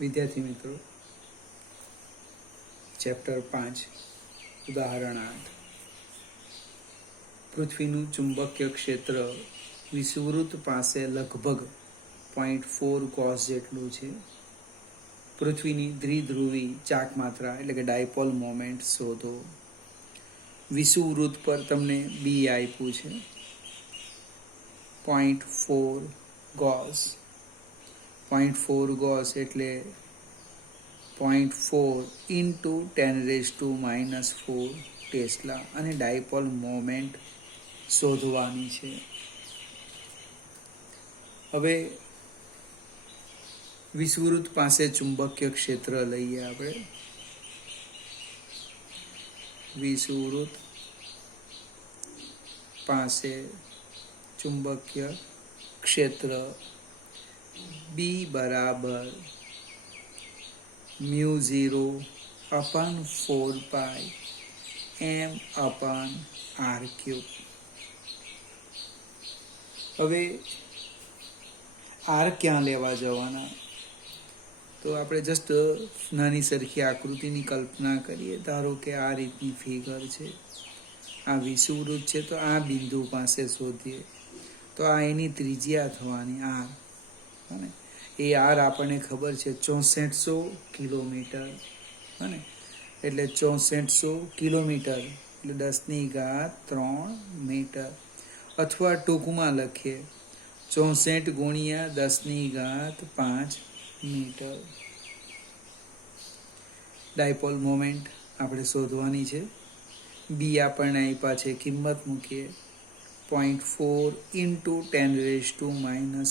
વિદ્યાર્થી મિત્રો, ચેપ્ટર 5 ઉદાહરણ 8 પૃથ્વીનું ચુંબકીય ક્ષેત્ર વિષુવવૃત્ત પાસે લગભગ 0.4 ગોસ જેટલું છે. પૃથ્વીની દ્વિધ્રુવી ચાકમાત્રા એટલે કે ડાયપોલ મોમેન્ટ શોધો. વિષુવવૃત્ત પર તમને બી આપ્યું છે 0.4 ગોસ. 0.4 ગોસ એટલે 0.4 ઇન્ટુ 10⁻⁻⁴ ટેસ્લા અને ડાયપોલ મોમેન્ટ શોધવાની છે. હવે વિષુવવૃત્ત પાસે ચુંબકીય ક્ષેત્ર લઈએ આપણે. વિષુવવૃત્ત પાસે ચુંબકીય ક્ષેત્ર બી બરાબર μ0/4πm/r³. હવે આર ક્યાં લેવા જવાના? તો આપણે જસ્ટ નાની સરખી આકૃતિની કલ્પના કરીએ. ધારો કે આ રીતની ફિગર છે, આ વિષુવવૃત્ત છે, તો આ બિંદુ પાસે શોધીએ તો આ એની ત્રિજ્યા થવાની આર. અને એ આર આપણને ખબર છે 6400 કિલોમીટર. અને એટલે 6400 કિલોમીટર એટલે 10⁻³ મીટર, અથવા ટૂંકમાં લખીએ 64 × 10⁵ મીટર. ડાયપોલ મોમેન્ટ આપણે શોધવાની છે. બી આપણને આપ્યા છે, કિંમત મૂકીએ 0.4 ઇન્ટુ 10⁻⁻⁴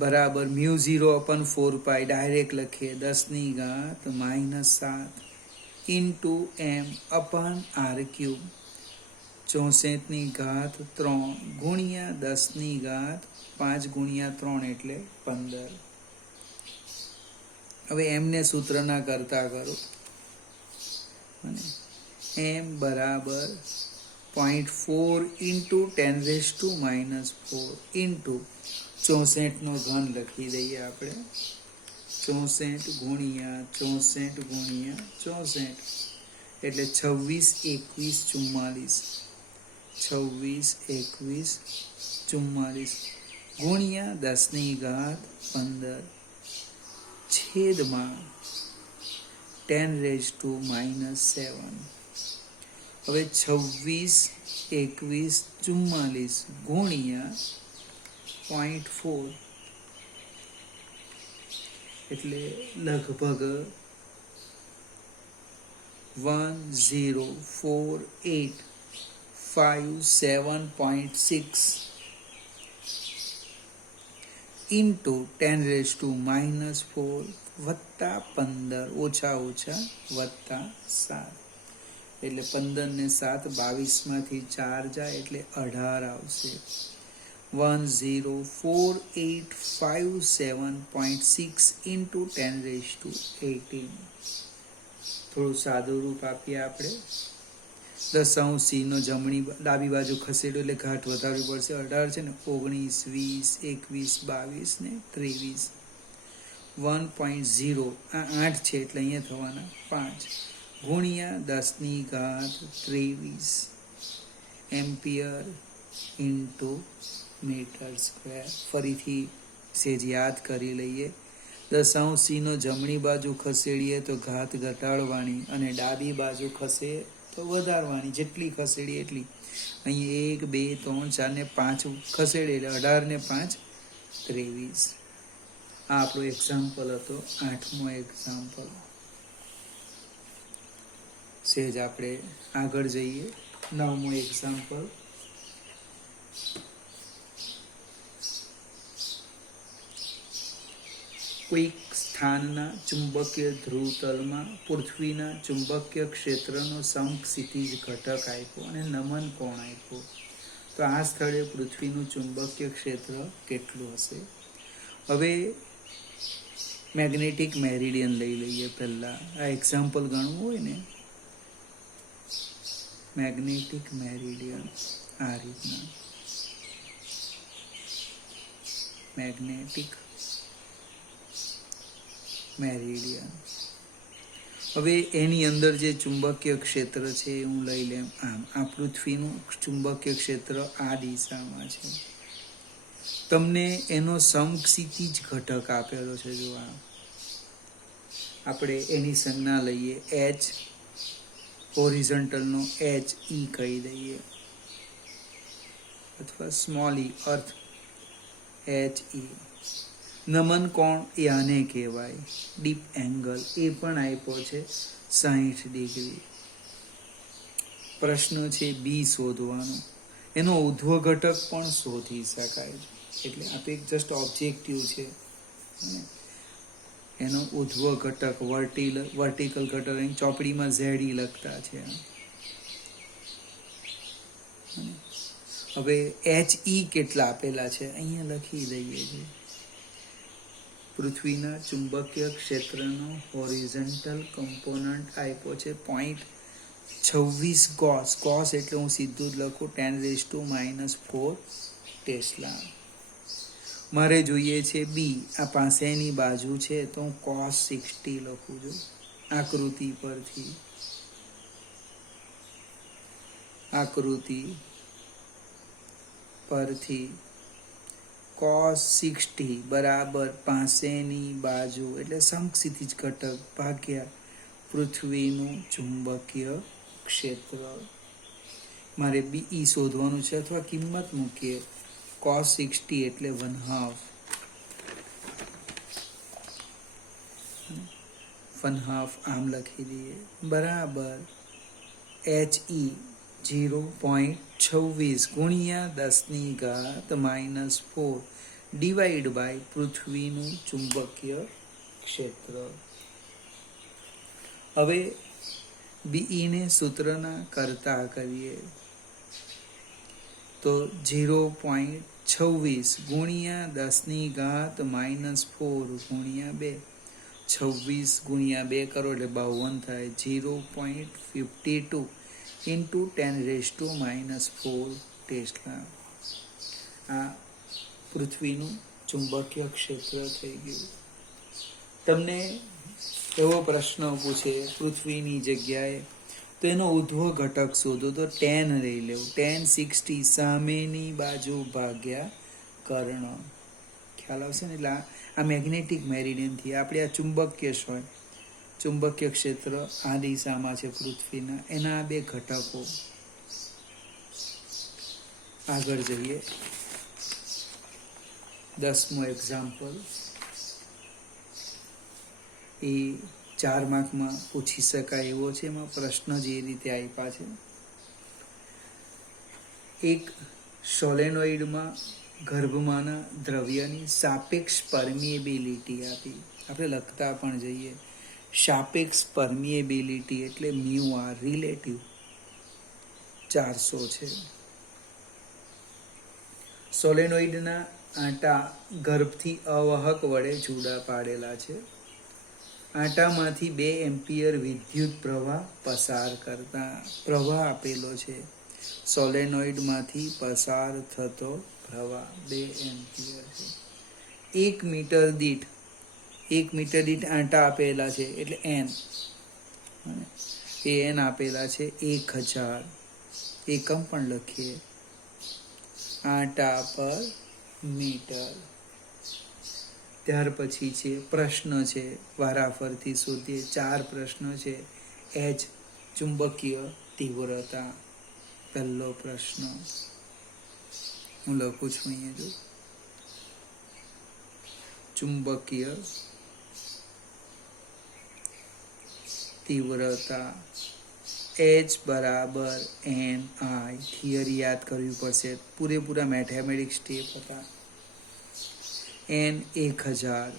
બરાબર μ0/4π ડાયરેક્ટ લખીએ 10⁻⁻⁷ ઇન્ટુ m/r³. 64⁵ ગુણ્યા 10⁵5 × 3 એટલે 15. હવે એમને સૂત્રના કરતા કરો. અને m બરાબર 0.4 ઇન્ટુ 10⁻⁴ ઇન્ટુ 64નો ઘન લખી દઈએ આપણે. 64 ગુણ્યા 64 ગુણ્યા 64 એટલે 26 21 44 ગુણ્યા 10⁻15 છેદમાં 10⁻⁷. હવે 26 21 44 ગુણ્યા 0.4 એટલે લગભગ 1048576 ઇન્ટુ 10⁻⁴ વત્તા 15 ઓછા વત્તા 7 એટલે 15 ને 7 22માંથી 4 જાય એટલે 18 આવશે. 1048576 ઇન્ટુ 10⁻18. થોડું સાદું રૂપ આપીએ આપણે. દશાંશનો ડાબી બાજુ ખસેડો એટલે ઘાટ વધારવી પડશે. 18 છે ને 19 20 21 22 ને 23. 1.0 આ 8 છે એટલે અહીંયા થવાના 5 ગુણ્યા 10⁻23 એમ્પિયર ઇન્ટુ મીટર સ્ક્વેર. ફરીથી સેજ યાદ કરી લઈએ. દશાંશનો જમણી બાજુ ખસેડીએ તો ઘાત ઘટાડવાની અને ડાબી બાજુ ખસે તો વધારવાની. જેટલી ખસેડીએ એટલી. અહીં 1 2 3 4 ને 5 ખસેડે એટલે 18 ને 5 23. આ આપણો એક્ઝામ્પલ હતો, 8મો એક્ઝામ્પલ. સેજ આપણે આગળ જઈએ. 9મો એક્ઝામ્પલ. કોઈક સ્થાનના ચુંબકીય ધ્રુવતલમાં પૃથ્વીના ચુંબકીય ક્ષેત્રનો સમક્ષિતિજ ઘટક આપ્યો અને નમન કોણ આપ્યો. તો આ સ્થળે પૃથ્વીનું ચુંબકીય ક્ષેત્ર કેટલું હશે? હવે મેગ્નેટિક મેરિડિયન લઈ લઈએ પહેલા. આ એક્ઝામ્પલ ગણવું હોય ને, મેગ્નેટિક મેરિડિયન આ રીતના મેગ્નેટિક મેરિડિયન. હવે એની અંદર જે ચુંબકીય ક્ષેત્ર છે એ હું લઈ લેમ આમ. આ પૃથ્વીનું ચુંબકીય ક્ષેત્ર આ દિશામાં છે. તમને એનો સમક્ષિતિજ ઘટક આપેલો છે. જો આપણે એની સંજ્ઞા લઈએ એચ, હોરિઝોન્ટલનો એચ ઈ કહી દઈએ, અથવા સ્મોલ ઈ અર્થ એચ ઈ. નમન કોણ એ આને કહેવાય. ડીપ એંગલ એ પણ આપ્યો છે 60 ડિગ્રી. પ્રશ્ન છે બી શોધવાનો. એનો ઉધ્વ ઘટક પણ શોધી શકાય. એટલે આપણે જસ્ટ ઓબ્જેક્ટિવ છે. એનો ઉધ્વ ઘટક વર્ટિકલ ઘટક ચોપડીમાં ઝેડી લખતા છે. હવે એચ ઈ કેટલા આપેલા છે અહીંયા લખી દઈએ છીએ. પૃથ્વીના ચુંબકીય ક્ષેત્રનો હોરિઝોન્ટલ કમ્પોનન્ટ આપ્યો છે 0.26 ગોસ. ગોસ એટલે હું સીધું જ લખું 10⁻⁴ ટેસ્લા. મારે જોઈએ છે બી. આ પાસેની બાજુ છે તો હું cos 60 લખું છું આકૃતિ પરથી. cos 60 બરાબર પાસેની બાજુ એટલે સમક્ષિતિજ ઘટક ભાગ્યા પૃથ્વીનું ચુંબકીય ક્ષેત્ર. મારે બી શોધવાનું છે, અથવા કિંમત મૂકીએ. cos 60 એટલે 1/2. 1/2 આમ લખી દઈએ બરાબર એચ ઈ 0.26 ગુણ્યા 10⁻⁴ ડિવાઈડ બાય પૃથ્વીનું ચુંબકીય ક્ષેત્ર. હવે બીઈને સૂત્રના કરતા કરીએ તો 0.26 ગુણ્યા 10⁻⁴ ગુણ્યા 2. 26 ગુણ્યા 2 કરો એટલે 52 થાય. 0.52 ઇન્ટુ 10⁻⁴ ટેસ્લા. આ પૃથ્વીનું ચુંબકીય ક્ષેત્ર થઈ ગયું. તમને એવો પ્રશ્ન પૂછે પૃથ્વીની જગ્યાએ તો એનો ઉધ્વ ઘટક શોધો તો 10 લઈ લેવું. 10/60 સામેની બાજુ ભાગ્યા કર્ણ. ખ્યાલ આવશે ને? એટલે આ મેગ્નેટિક મેરિડિયનથી આપણે આ ચુંબકીય ક્ષેત્ર આ દિશામાં છે પૃથ્વીના, એના આ બે ઘટકો. આગળ જઈએ. 10મું એક્ઝામ્પલ એ 4 માર્કમાં પૂછી શકાય એવો છે. એમાં પ્રશ્ન જે રીતે આપ્યા છે. એક સોલેનોઇડમાં ગર્ભમાંના દ્રવ્યની સાપેક્ષ પરમિએબિલિટી આપી. આપણે લખતા પણ જઈએ. સાપેક્ષ પરમિએબિલિટી એટલે μr રિલેટિવ 400 છે. સોલેનોઇડના આંટા ગર્ભથી અવાહક વડે જુદા પાડેલા છે. આંટામાંથી 2 એમ્પિયર વિદ્યુત પ્રવાહ પસાર કરતા પ્રવાહ આપેલો છે. સોલેનોઇડમાંથી પસાર થતો પ્રવાહ 2 એમ્પિયર છે. 1 મીટર દીઠ આંટા આપેલા છે એટલે n. એ n આપેલા છે 1000. એકમ પણ લખીએ આંટા પર મીટર. ત્યાર પછી છે પ્રશ્ન છે, વારાફરતી શોધીએ. 4 પ્રશ્ન છે. એચ ચુંબકીય તીવ્રતા. પહેલો પ્રશ્ન હું લખું છું અહીંયા. જો ચુંબકીય તીવ્રતા H બરાબર NI. થિયરી યાદ કરવી પડશે. પૂરેપૂરા મેથેમેટિક્સ સ્ટેપ હતા. n 1000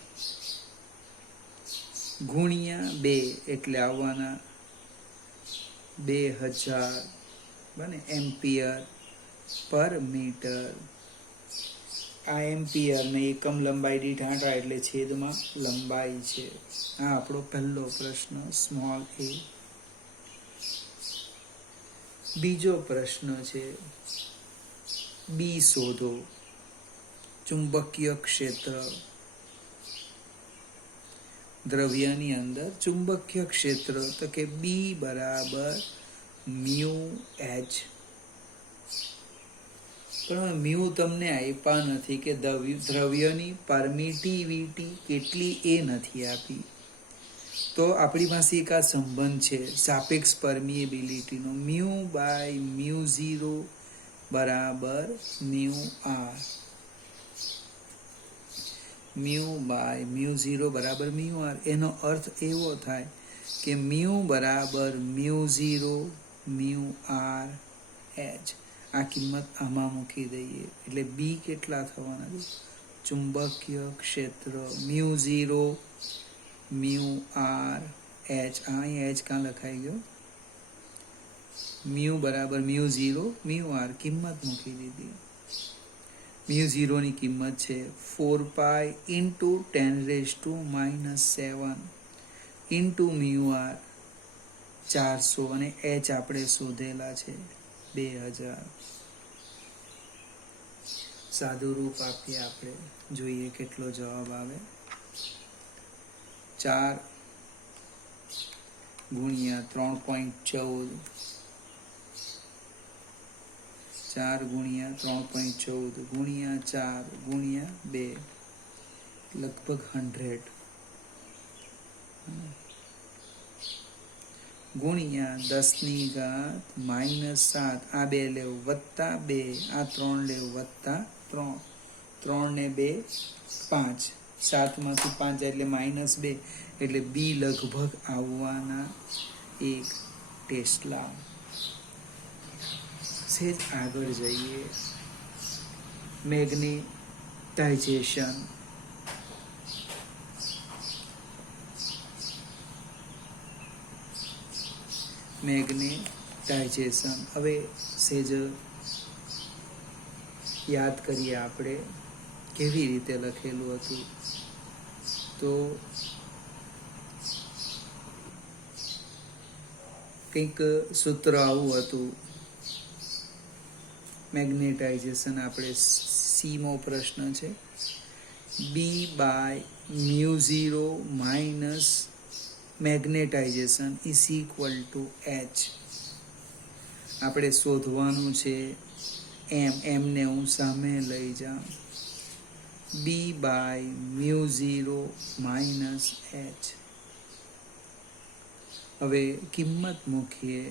ગુણ્યા 2 એટલે આવવાના 2000 બને એમ્પિયર પર મીટર. આ એમ્પિયર ને એકમ લંબાઈ દીઠ આંટા એટલે છેદમાં લંબાઈ છે. આ આપણો પહેલો પ્રશ્ન સ્મોલ a. બીજો પ્રશ્ન છે બી શોધો. ચુંબકીય ક્ષેત્ર, દ્રવ્યની અંદર ચુંબકીય ક્ષેત્ર તો કે બી બરાબર મ્યુ એચ. પણ મ્યુ તમને આપ્યા નથી કે દ્રવ્યની પરમિટિવિટી કેટલી એ નથી આપી. તો આપણી પાસે એક આ સંબંધ છે સાપેક્ષ પરમિએબિલિટીનો, મ્યુ બાય મ્યુ 0 બરાબર mu R. Mu by mu 0 બરાબર મ્યુ આર. એનો અર્થ એવો થાય કે મ્યુ બરાબર મ્યુ 0 મ્યુ આર એચ. આ કિંમત આમાં મૂકી દઈએ એટલે બી કેટલા થવાના છે? ચુંબકીય ક્ષેત્ર મ્યુ 0 મ્યુ આર એચ. અહીં એચ કાં લખાઈ ગયો? મ્યુ બરાબર મ્યુ 0 મ્યુ આર. કિંમત મૂકી દીધી. મ્યુ 0 ની કિંમત છે 4 pi into 10⁻⁻7 into mu R 400 અને એચ આપણે શોધેલા છે 2000. સાદું રૂપ આપીએ આપણે, જોઈએ કેટલો જવાબ આવે. 4 ગુણ્યા 3.14, 4 ગુણ્યા 3.14 ગુણ્યા 4 ગુણ્યા 2 લગભગ 100 ગુણ્યા 10⁻⁻7. આ 2 લેવ વત્તા 2, આ 3 લેવ વત્તા 3, 3 ને 2 5, 7 માંથી 5 એટલે -2 એટલે બી લગભગ આવવાના 1 ટેસ્લા. સેજ આગળ જઈએ. મેગ્નેટાઇઝેશન. મેગ્નેટાઇઝેશન હવે સેજ યાદ કરીએ આપણે કેવી રીતે લખેલું હતું. તો કંઈક સૂત્ર આવું હતું. મેગ્નેટાઇઝેશન આપણે સીમો પ્રશ્ન છે. B by mu 0 minus magnetization is equal to H. આપણે શોધવાનું છે એમને હું સામે લઈ જાઉં. B by mu 0 minus H. હવે કિંમત મૂકીએ.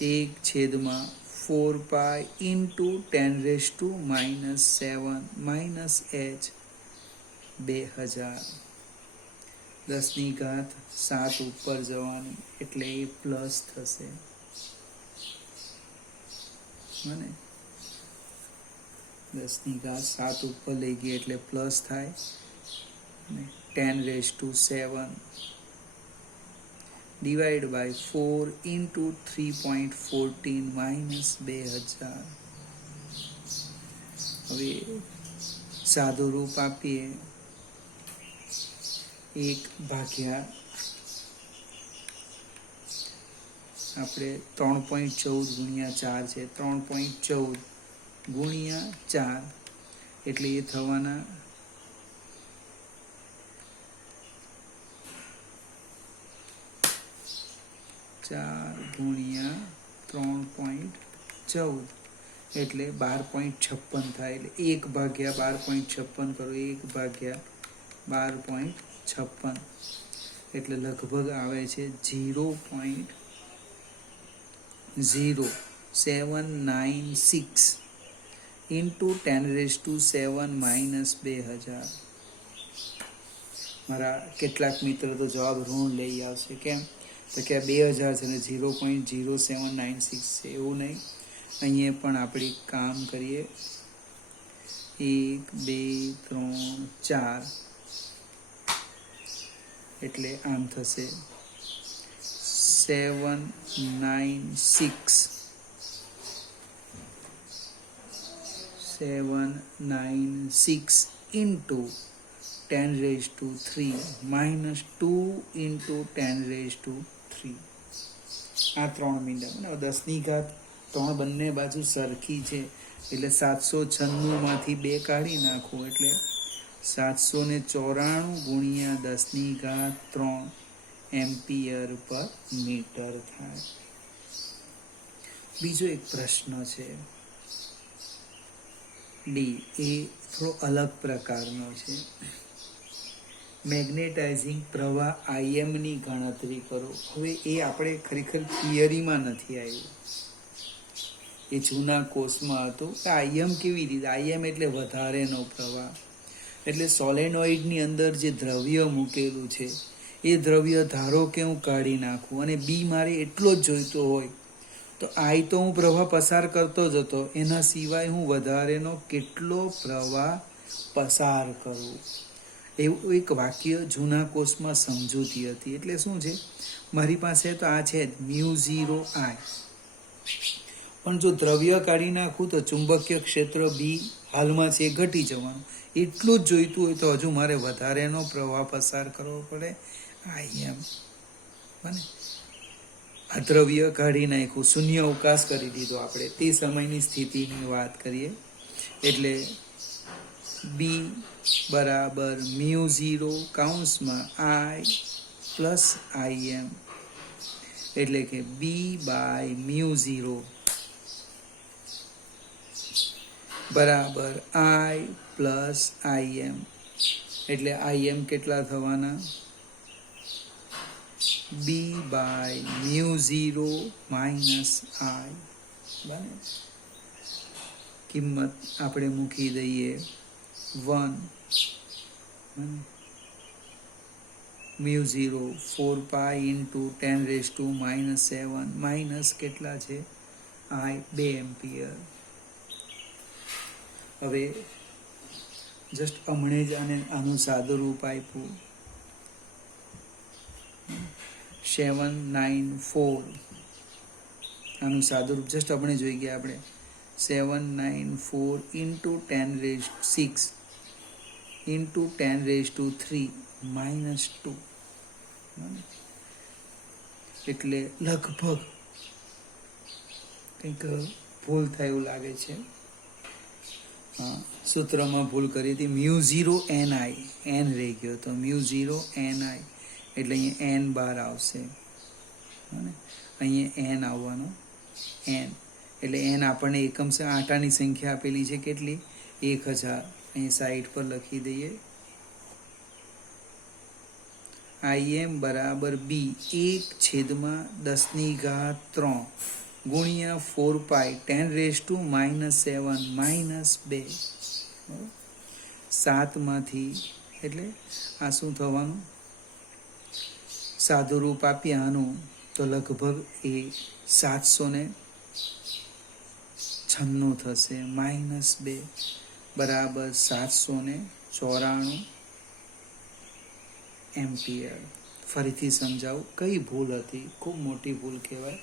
1/4 પાઈ ઇન્ટુ 10⁻⁻7 માઇનસ એચ 2000. 10⁻7 ઉપર જવાની એટલે એ પ્લસ થશે. અને 10⁻7 ઉપર લઈ ગઈ એટલે પ્લસ થાય. 10⁻7 ડિવાઈડ બાય 4 ઇન્ટુ 3.14 માઇનસ 2000. હવે સાદું રૂપ આપીએ. 1 આપણે 3.14 ગુણ્યા 4 છે. 3.14 ગુણ્યા 4 એટલે એ થવાના 4 ગુણ્યા 3.14 એટલે 12.56 થાય. એટલે 1/12.56 કરો. 1/12.56 એટલે લગભગ આવે છે 0.0796 ઇન્ટુ 10⁻7 માઇનસ 2000. મારા કેટલાક મિત્રો તો જવાબ ઋણ લઈ આવશે. કેમ? તો કે આ 2000 છે ને 0.0796 છે. એવું નહીં, અહીંયા પણ આપણે કામ કરીએ. 1 2 3 4 એટલે આમ થશે 796 ઇન્ટુ 10⁻³ માઇનસ 2 ઇન્ટુ 10⁻³ આ 3 મીંડા. 10⁻³ બંને બાજુ સરખી છે એટલે 796 માંથી 2 કાઢી નાખો એટલે 794 ગુણ્યા 10⁻³ એમ્પિયર પર મીટર થાય. બીજો એક પ્રશ્ન છે ડી, એ થોડો અલગ પ્રકારનો છે. મેગ્નેટાઇઝિંગ પ્રવાહ IM ની ગણતરી કરો. હવે એ આપણે ખરેખર થિયરીમાં નથી આવ્યું, એ જૂના કોર્સમાં હતું કે IM કેવી રીતે. IM એટલે વધારેનો પ્રવાહ, એટલે સોલેનોઇડની અંદર જે દ્રવ્ય મૂકેલું છે એ દ્રવ્ય ધારો કે હું કાઢી નાખું અને બી મારે એટલો જ જોઈતો હોય તો I તો હું પ્રવાહ પસાર કરતો જ હતો, એના સિવાય હું વધારેનો કેટલો પ્રવાહ પસાર કરું. એવું એક વાક્ય જૂના કોર્સમાં સમજૂતી હતી. એટલે શું છે, મારી પાસે તો આ છે μ0I, પણ જો દ્રવ્ય કાઢી નાખું તો ચુંબકીય ક્ષેત્ર બી હાલમાં છે ઘટી જવાનું. એટલું જ જોઈતું હોય તો હજુ મારે વધારેનો પ્રવાહ પસાર કરવો પડે IM. બને આ દ્રવ્ય કાઢી નાખ્યું, શૂન્ય અવકાશ કરી દીધો આપણે, તે સમયની સ્થિતિની વાત કરીએ. એટલે બી બરાબર μ0 કૌંસમાં I પ્લસ IM, એટલે કે B/μ0 બરાબર I પ્લસ IM. એટલે IM કેટલા થવાના? B/μ0 minus I. બને કિંમત આપણે મૂકી દઈએ 1. μ0 4π × 10⁻⁻⁷ માઇનસ કેટલા છે I 2 એમ્પિયર. હવે જસ્ટ હમણે જ આનું સાદું રૂપ આપ્યું 794. આનું સાદું રૂપ જસ્ટ આપણે જોઈ ગયા આપણે 794 × 10⁻⁶ - 2. એટલે લગભગ કંઈક ભૂલ થાય એવું લાગે છે. હા, સૂત્રમાં ભૂલ કરી હતી. μ0 ni, n રહી ગયો તો μ0 ni, એટલે અહીંયા n બહાર આવશે, અહીંયા n આવવાનો, n એટલે n આપણને એકમ આટાની સંખ્યા આપેલી છે કેટલી? 1000. અહીં સાઈડ પર લખી દઈએ. IM બરાબર B 1/10⁻³ ગુણ્યા 4π × 10⁻⁷ - 2. 7 માંથી એટલે આ શું થવાનું? સાદું રૂપ આપીએ આનું તો લગભગ એ 796 થશે, -2 બરાબર 794 એમ્પિયર. ફરીથી સમજાવું કઈ ભૂલ હતી, ખૂબ મોટી ભૂલ કહેવાય.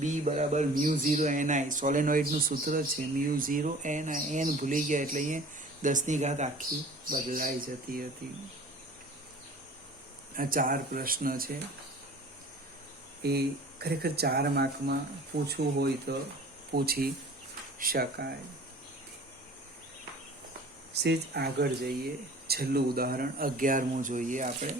બી બરાબર μ0 ni, સોલેનોઇડનું સૂત્ર છે μ0 ni, n ભૂલી ગયા એટલે અહીંયા 10 આખી બદલાઈ જતી હતી. આ 4 પ્રશ્ન છે, એ ખરેખર 4 માર્કમાં પૂછવું હોય તો પૂછી શકાય. સેજ આગળ જઈએ, છેલ્લું ઉદાહરણ 11મું જોઈએ આપણે.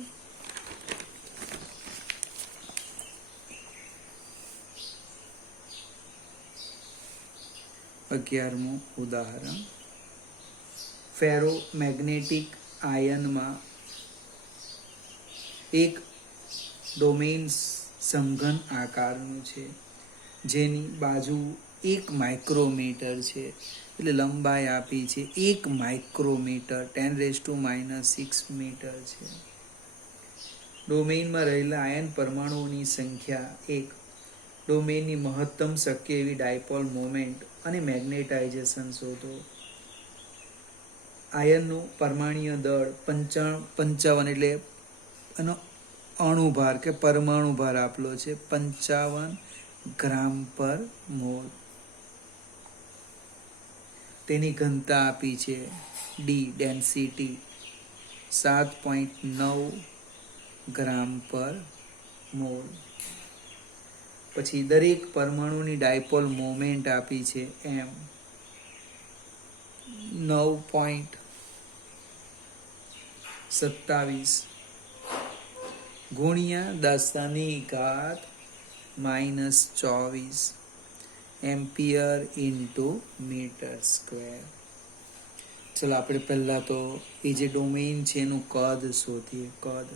11મું ઉદાહરણ. ફેરોમેગ્નેટિક આયનમાં એક ડોમેઇન સમઘન આકારનું છે, જેની બાજુ 1 માઇક્રોમીટર છે. એટલે લંબાઈ આપી છે 1 માઇક્રોમીટર, 10⁻⁻6 મીટર છે. ડોમેઇનમાં રહેલા આયન પરમાણુઓની સંખ્યા 1, ડોમેઇનની મહત્તમ શક્ય એવી ડાયપોલ મોમેન્ટ અને મેગ્નેટાઇઝેશન શોધો. આયનનું પરમાણુય દળ 55, એટલે એનો અણુભાર કે પરમાણુ ભાર આપેલો છે 55 g/mol. તેની ઘનતા આપી છે D, ડેન્સિટી 7.9 g/mol. પછી દરેક પરમાણુની ડાયપોલ મોમેન્ટ આપી છે m, 9.27 ગુણ્યા 10⁻²⁻24 એમ્પિયર ઇન્ટુ મીટર સ્ક્વેર. ચલો આપણે પહેલા તો એ જે ડોમેઇન છે એનું કદ શોધીએ. કદ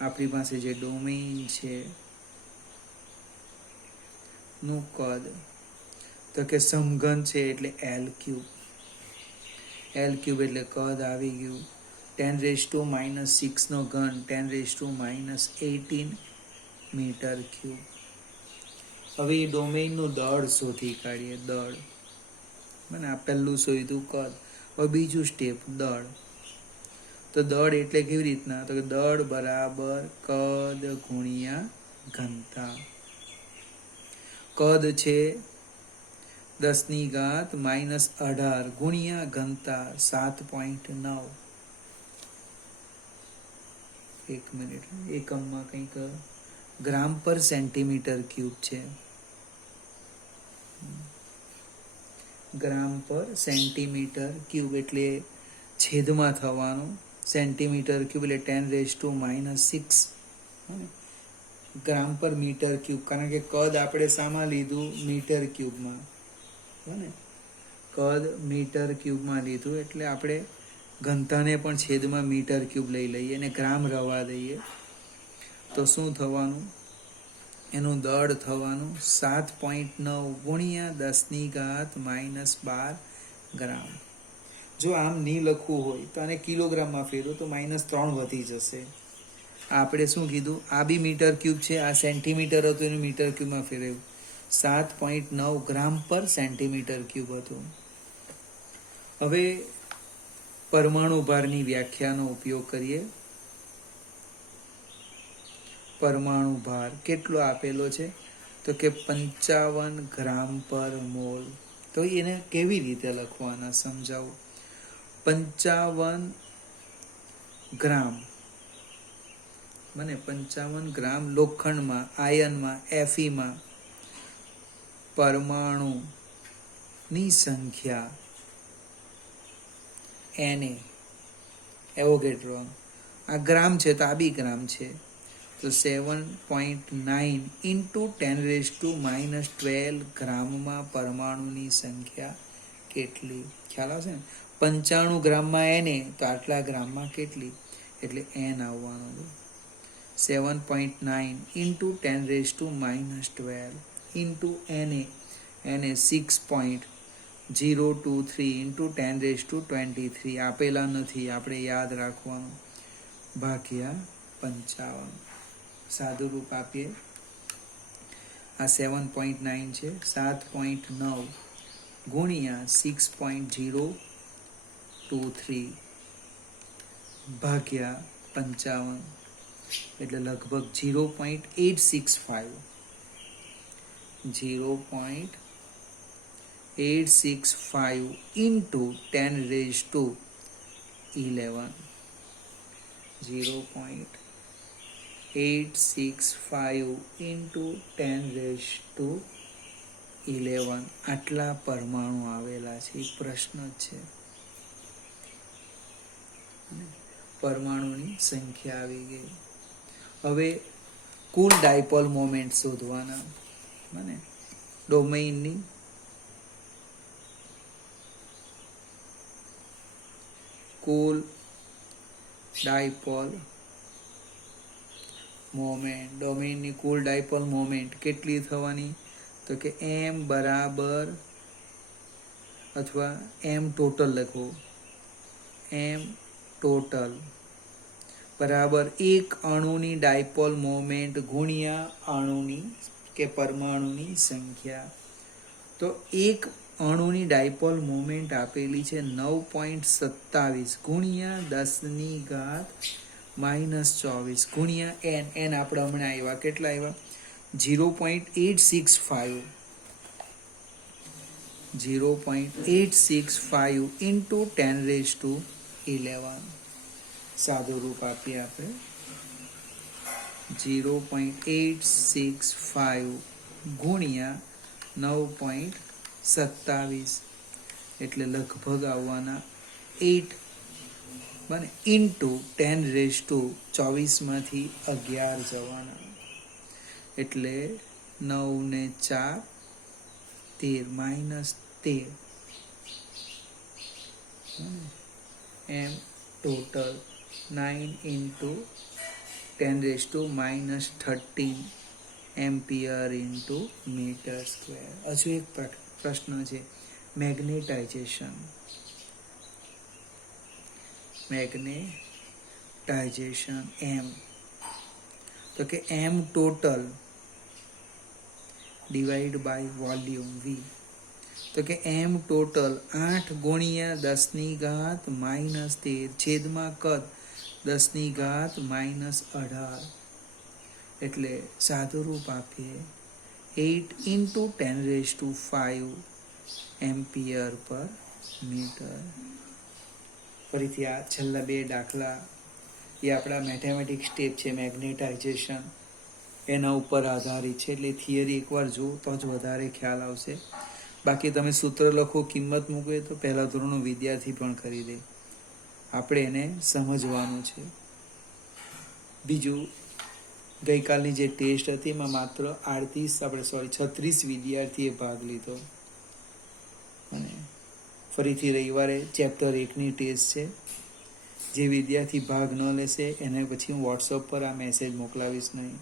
આપણી પાસે જે ડોમેઇન છે નું કદ, તો કે સમઘન છે એટલે L³ એટલે કદ આવી ગયું 10⁻⁻6 નો ઘન 10⁻18 મીટર ક્યુબ. હવે એ ડોમેઇનનું દળ શોધી કાઢીએ. દળ મને આ પહેલું શોધ્યું કદ. હવે બીજું સ્ટેપ દળ. તો દળ એટલે કેવી રીતના, તો દળ બરાબર કદ ગુણ્યા ઘનતા. કદ છે 10⁻−18 ગુણ્યા ઘનતા 7.9. એક મિનિટ, એકમમાં કંઈક ગ્રામ પર સેન્ટીમીટર ક્યુબ છે. ગ્રામ પર સેન્ટીમીટર ક્યુબ એટલે છેદમાં થવાનું. સેન્ટીમીટર ક્યુબ એટલે 10⁻⁻6 ગ્રામ પર મીટર ક્યુબ. કારણ કે કદ આપણે શામાં લીધું? મીટર ક્યુબમાં. કદ મીટર ક્યુબમાં લીધું એટલે આપણે ઘનતાને પણ છેદમાં મીટર ક્યુબ લઈ લઈએ અને ગ્રામ રવા દઈએ. તો શું થવાનું? એનું દળ થવાનું 7.9 ગુણ્યા 10⁻−12 ગ્રામ. જો આમ નહીં લખવું હોય તો આને કિલોગ્રામમાં ફેરવો તો -3 વધી જશે. આપણે શું કીધું? આ બી મીટર ક્યુબ છે, આ સેન્ટીમીટર હતું એનું મીટર ક્યુબમાં ફેરવ્યું. 7.9 ગ્રામ પર સેન્ટીમીટર ક્યુબ હતું. હવે પરમાણુ ભારની વ્યાખ્યાનો ઉપયોગ કરીએ. પરમાણુ ભાર કેટલો આપેલો છે? તો કે 55 ગ્રામ પર મોલ. તો એને કેવી રીતે લખવાના સમજાવું. 55 ગ્રામ 55 ગ્રામ લોખંડમાં, આયનમાં, Feમાં પરમાણુની સંખ્યા Na એવોગેડ્રો. આ ગ્રામ છે તો આ બી ગ્રામ છે. તો 7.9 ઇન્ટુ 10⁻12 ગ્રામમાં પરમાણુની સંખ્યા કેટલી? ખ્યાલ આવશે ને? 95 ગ્રામમાં Na તો આટલા ગ્રામમાં કેટલી? એટલે n આવવાનું. 7.9 ઇન્ટુ 10⁻12 ઇન્ટુ Na 6.023 ઇન્ટુ 10⁻23 આપેલા નથી, આપણે યાદ રાખવાનું. ભાગ્યા 55. સાદું રૂપ આપીએ. આ 7.9 છે, 7.9 ગુણ્યા 6.023 ભાગ્યા 55 એટલે લગભગ 0.865. 0.865 ઇન્ટુ 10⁻11. 0.865 ઇન્ટુ 10⁻11 આટલા પરમાણુ આવેલા છે. એક પ્રશ્ન છે. પરમાણુની સંખ્યા આવી ગઈ. હવે કુલ ડાયપોલ મોમેન્ટ શોધવાના. મને ડોમેઇનની કુલ ડાયપોલ મોમેન્ટ, ડોમેઇનની કુલ ડાયપોલ મોમેન્ટ કેટલી થવાની? તો કે m બરાબર અથવા m ટોટલ લખો. m ટોટલ બરાબર એક અણુની ડાયપોલ મોમેન્ટ ગુણ્યા અણુની કે પરમાણુની સંખ્યા. તો એક અણુની ડાયપોલ મોમેન્ટ આપેલી છે 9.27 ગુણ્યા 10⁻−24 ગુણ્યા n. n આપણે હમણાં આવ્યા, કેટલા આવ્યા? 0.865. 0.865 ઇન્ટુ 10⁻11. સાદું રૂપ આપીએ આપણે. 0.865 ગુણ્યા 9.27 એટલે લગભગ આવવાના 8 બને ઇન્ટુ 10⁻²4 માંથી 11 જવાના, એટલે 9 ને 4 13 -13 M total 9 into 10⁻−13 ampere into metre square. હજુ એક પ્રશ્ન છે, મેગ્નેટાઇઝેશન એમ, તો કે M total divide by volume V, તો કે એમ ટોટલ 8 ગુણ્યા 10⁻−13 છેદમાં કદ 10⁻−18, એટલે સાદું રૂપ આપીએ 8 ઇન્ટુ 10⁵ એમ્પિયર પર મીટર. ફરીથી આ છેલ્લા 2 દાખલા એ આપણા મેથેમેટિક્સ સ્ટેપ છે, મેગ્નેટાઇઝેશન એના ઉપર આધારિત છે, એટલે થિયરી એકવાર જો તો જ વધારે ખ્યાલ આવશે. બાકી તમે સૂત્ર લખો, કિંમત મૂકો તો પહેલા ધોરણનો વિદ્યાર્થી પણ કરી દે. આપણે એને સમજવાનું છે. બીજું, ગઈકાલની જે ટેસ્ટ હતી એમાં માત્ર 36 વિદ્યાર્થીએ ભાગ લીધો, અને ફરીથી રવિવારે ચેપ્ટર 1ની ટેસ્ટ છે. જે વિદ્યાર્થી ભાગ ન લેશે એને પછી હું વોટ્સઅપ પર આ મેસેજ મોકલાવીશ નહીં.